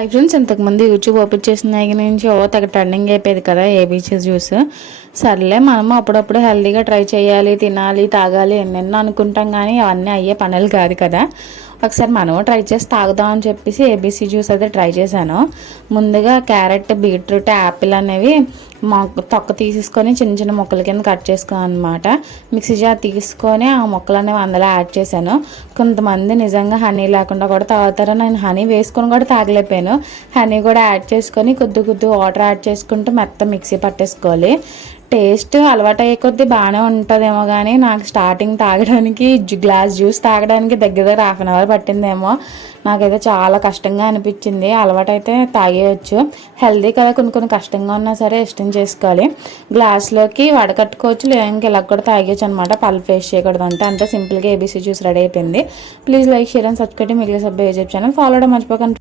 Hi friends, ఇంతకుముందు YouTube open చేసిన దగ్గర నుంచి తెగ ట్రెండింగ్ అయిపోయేది కదా ఏబీసీ జ్యూస్. సర్లే మనము అప్పుడప్పుడు హెల్తీగా ట్రై చేయాలి, తినాలి, తాగాలి ఎన్నెన్నో అనుకుంటాం, కానీ అవన్నీ అయ్యే పనులు కాదు కదా. ఒకసారి మనము ట్రై చేసి తాగుదాం అని చెప్పేసి ఏబీసీ జ్యూస్ అయితే ట్రై చేశాను. ముందుగా క్యారెట్, బీట్రూట్, యాపిల్ అనేవి తొక్క తీసేసుకొని చిన్న చిన్న ముక్కల కింద కట్ చేసుకున్నాను అనమాట. మిక్సీ జార్ తీసుకొని ఆ ముక్కలు అనేవి అందులో యాడ్ చేశాను. కొంతమంది నిజంగా హనీ లేకుండా కూడా తాగుతారు. నేను హనీ వేసుకొని కూడా తాగలేకపోయాను. హనీ కూడా యాడ్ చేసుకొని కొద్ది కొద్ది వాటర్ యాడ్ చేసుకుంటూ మెత్తం మిక్సీ పట్టేసుకోవాలి. టేస్ట్ అలవాటు అయ్యే కొద్దీ బాగానే ఉంటుందేమో, కానీ నాకు స్టార్టింగ్ తాగడానికి గ్లాస్ జ్యూస్ తాగడానికి దగ్గర 1/2 అవర్ పట్టిందేమో. నాకైతే చాలా కష్టంగా అనిపించింది. అలవాటు అయితే తాగేయచ్చు, హెల్దీ కదా, కొన్ని కొన్ని కష్టంగా ఉన్నా సరే ఇష్టం చేసుకోవాలి. గ్లాస్లోకి వడకట్టుకోవచ్చు, లేదా ఇలా కూడా తాగేయచ్చు అనమాట. పళ్ళు ఫేస్ చేయకూడదు అంతే సింపుల్గా ఏబీసీ జ్యూస్ రెడీ అయిపోయింది. Please like, share and subscribe. మిగిలిన సభ్య యూట్యూబ్ ఛానల్ ఫాలో అవడం మర్చిపోకండి.